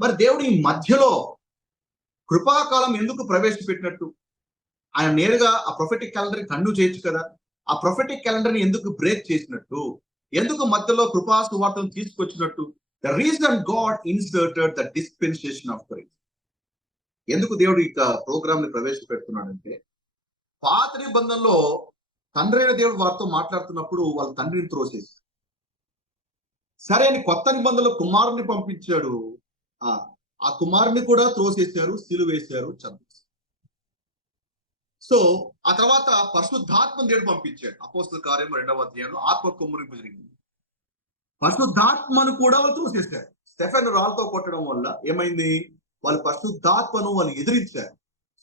మరి దేవుడు ఈ మధ్యలో కృపాకాలం ఎందుకు ప్రవేశపెట్టినట్టు? ఆయన నేరుగా ఆ ప్రొఫెటిక్ క్యాలెండర్ కన్ను చేయొచ్చు కదా. ఆ ప్రొఫెటిక్ క్యాలెండర్ని ఎందుకు బ్రేక్ చేసినట్టు? ఎందుకు మధ్యలో కృపా సువార్తను తీసుకొచ్చినట్టు? The reason God inserted the dispensation of grace ఎందుకు దేవుడు ఇక ప్రోగ్రామ్ని ప్రవేశపెడుతున్నాడంటే పాత నిబంధనలో తండ్రి అయిన దేవుడు వారితో మాట్లాడుతున్నప్పుడు వాళ్ళ తండ్రిని త్రోసేసి సరే అని కొత్త నిబంధనలో కుమారుని పంపించాడు. ఆ ఆ కుమారుని కూడా త్రోసేశారు సిలువేశారు చంపేశారు. సో ఆ తర్వాత పరిశుద్ధాత్మ దేవుడు పంపించాడు. అపోస్తుల కార్యం రెండవ అధ్యాయంలో ఆత్మ కుమ్మరింపు జరిగింది పరిశుద్ధాత్మను కూడా వాళ్ళు త్రోసేశారు స్టెఫెన్ రాల్తో కొట్టడం వల్ల ఏమైంది? వాళ్ళు పరిశుద్ధాత్మను వాళ్ళు ఎదిరించారు.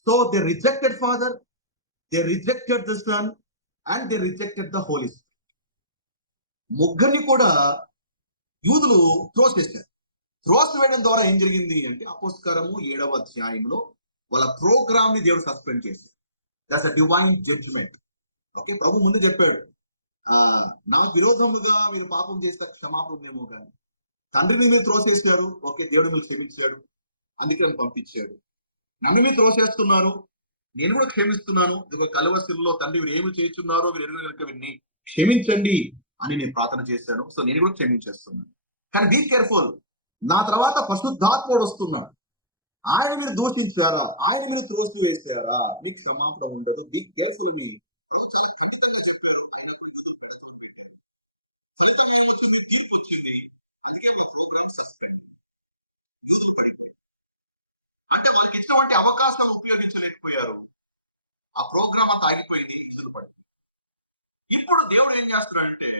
So they rejected father they rejected the son and they rejected the holy ముగ్గురిని కూడా యూదులు త్రోసేశారు త్రోసివేయడం ద్వారా ఏం జరిగింది అంటే అపోస్కరము ఏడవ అధ్యాయంలో వాళ్ళ ప్రోగ్రామ్ని దేవుడు సస్పెండ్ చేశారు that's a divine judgment okay ప్రభు ముందు చెప్పాడు. ఆ నా విరోధముగా మీరు పాపం చేస్తే క్షమాపణ ఏమో కానీ తండ్రిని మీరు త్రోసేశారు. ఓకే దేవుడు మీరు క్షమించాడు. అందుకే నన్ను పంపించాడు. నన్ను మీరు త్రోసేస్తున్నారు. నేను కూడా క్షమిస్తున్నాను. ఇదిగో కలవశిల్లో తండ్రి మీరు ఏమి చేస్తున్నారో మీరు ఎరుగు కనుక విన్ని. క్షమించండి అని నేను ప్రార్థన చేశాను. సో నేను కూడా క్షమించేస్తున్నాను. కానీ బీ కేర్ఫుల్ నా తర్వాత పశుద్ధాత్ముడు వస్తున్నాడు. ఆయన మీరు దూషించారా? ఆయన మీరు త్రోసి వేశారా? మీకు క్షమాపణ ఉండదు. మీ కేసులు మీ చాలా అంటే వాళ్ళకి ఇచ్చినటువంటి అవకాశం ఉపయోగించలేకపోయారు. ఆ ప్రోగ్రామ్ అంతా ఆగిపోయింది యూదులు పడి ఇప్పుడు దేవుడు ఏం చేస్తున్నాడంటే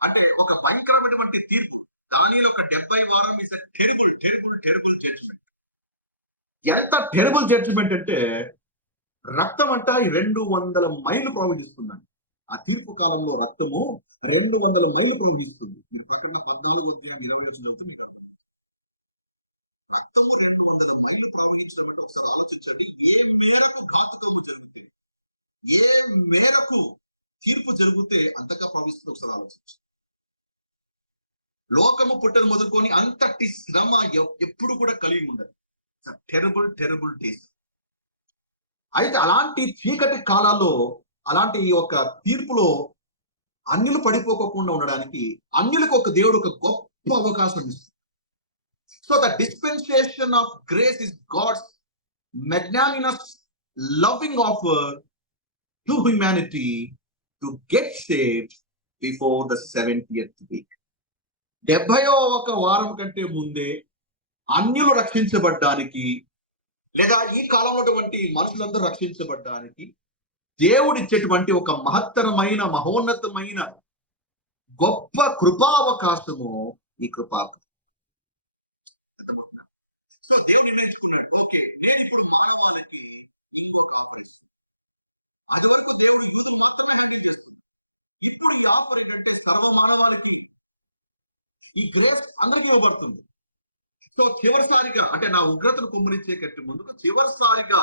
అంటే ఒక భయంకరమైనటువంటి తీర్పు. దానిలో ఒక డెబ్బై వారం is terrible terrible terrible judgment ఎంత టెరిబుల్ జడ్జ్మెంట్ అంటే రక్తం అంట రెండు వందల మైలు ప్రవహిస్తుందండి. ఆ తీర్పు కాలంలో రక్తము రెండు వందల మైలు ప్రవహిస్తుంది. మీరు పక్కన పద్నాలుగు అధ్యాయం ఇరవై వచ్చిన చదివితే మీకు అర్థం రక్తము రెండు వందల మైలు ప్రవహించడం అంటే ఒకసారి ఆలోచించండి. ఏ మేరకు ఘాతుకము జరుగుతుంది ఏ మేరకు తీర్పు జరిగితే అంతగా ప్రవహిస్తుంది ఒకసారి ఆలోచించండి. లోకము పుట్టను మొదలుకొని అంతటి శ్రమ ఎప్పుడు కూడా కలిగి ఉండదు. టెరబుల్ టెరబుల్ డేస్ అయితే అలాంటి చీకటి కాలాల్లో అలాంటి ఈ యొక్క తీర్పులో అన్యులు పడిపోకుండా ఉండడానికి అన్యులకు ఒక దేవుడు ఒక గొప్ప అవకాశం ఇస్తుంది. So the dispensation of grace is God's magnanimous loving offer to humanity to get saved before the seventy week డెబ్బయో ఒక వారం కంటే ముందే అన్యులు రక్షించబడ్డానికి లేదా ఈ కాలంలోటువంటి మనుషులందరూ రక్షించబడ్డానికి దేవుడిచ్చేటువంటి ఒక మహత్తరమైన మహోన్నతమైన గొప్ప కృపావకాశము ఈ కృపా దేవుడు నిర్ణయించుకున్నాడు ఓకే నేను ఇప్పుడు మానవాళికి ఇంకొక ఆఫర్ అది వరకు దేవుడు యూదు మాత్రమే హ్యాండిల్ చేస్తున్నాడు ఇప్పుడు ఈ ఆఫర్ ఈ గ్రేస్ అందరికి ఇవ్వబడుతుంది. సో చివరిసారిగా అంటే నా ఉగ్రతను కుమ్మరించే కట్టి ముందుకు చివరిసారిగా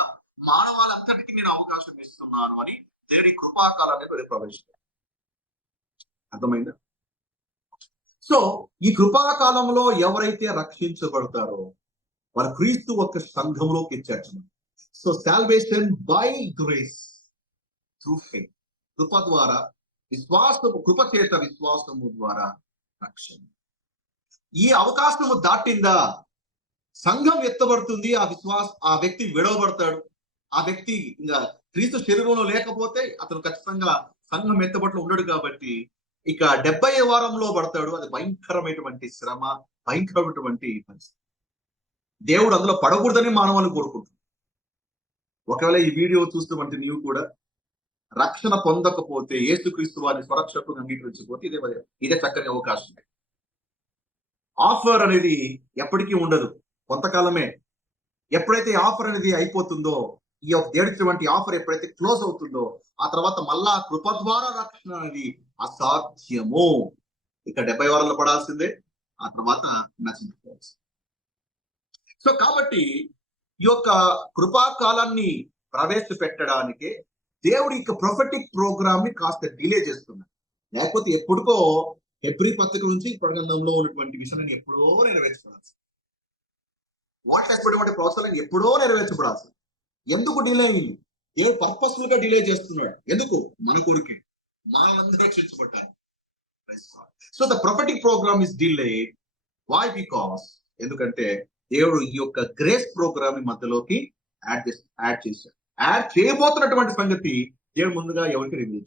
మానవాళంతటికి నేను అవకాశం ఇస్తున్నాను అని దేవుడి కృపాకాలాన్ని ప్రవేశించారు అర్థమైందా? సో ఈ కృపాకాలంలో ఎవరైతే రక్షించబడతారో వారు క్రీస్తు ఒక సంఘంలోకి చేర్చడం so salvation by grace through faith కృప ద్వారా విశ్వాసము కృప చేత విశ్వాసము ద్వారా రక్షణ. ఈ అవకాశము దాటిందా? సంఘం ఎత్తబడుతుంది ఆ విశ్వాస ఆ వ్యక్తి విడవబడతాడు. ఆ వ్యక్తి ఇంకా క్రీస్తు శరీరంలో లేకపోతే అతను ఖచ్చితంగా సంఘం ఎత్తబట్లు ఉండడు కాబట్టి ఇక డెబ్బై వారంలో పడతాడు. అది భయంకరమైనటువంటి శ్రమ భయంకరమైనటువంటి పరిస్థితి. దేవుడు అందులో పడకూడదని మానవాళ్ళు కోరుకుంటున్నాడు. ఒకవేళ ఈ వీడియో చూస్తున్నటువంటి నీవు కూడా రక్షణ పొందకపోతే ఏసుక్రీస్తు వారిని స్వరక్షకు అంగీకరించకపోతే ఇదే ఇదే చక్కని అవకాశం. ఆఫర్ అనేది ఎప్పటికీ ఉండదు. కొంతకాలమే. ఎప్పుడైతే ఆఫర్ అనేది అయిపోతుందో ఈ యొక్క దేవుడిచ్చినటువంటి ఆఫర్ ఎప్పుడైతే క్లోజ్ అవుతుందో ఆ తర్వాత మళ్ళా కృప ద్వారా రక్షణ అనేది అసాధ్యము. ఇక డెబ్బై వారాల్లో పడాల్సిందే. ఆ తర్వాత నచ్చింది సో కాబట్టి ఈ యొక్క కృపాకాలాన్ని ప్రవేశపెట్టడానికి దేవుడి యొక్క ప్రొఫెటిక్ ప్రోగ్రామ్ని కాస్త డిలే చేస్తున్నాడు లేకపోతే ఎప్పుడుకో హెబ్రి పత్రిక నుంచి ప్రగంధంలో ఉన్నటువంటి విషయాన్ని ఎప్పుడో నెరవేర్చబడాల్సి ఓల్డ్ టెస్ట్మెంట్ ప్రోత్సాహం ఎప్పుడో నెరవేర్చబడాల్సి ఎందుకు డిలే అయింది? ఏ పర్పస్ఫుల్గా డిలే చేస్తున్నాడు? ఎందుకు? మన కొరికే. మనందరూ రక్షించబడ్డారు so the prophetic program is delay why because ఎందుకంటే దేవుడు ఈ యొక్క గ్రేస్ ప్రోగ్రామ్ మధ్యలోకి యాడ్ చేసి యాడ్ చేశాడు. యాడ్ చేయబోతున్నటువంటి సంగతి దేవుడు ముందుగా ఎవరికి రివీల్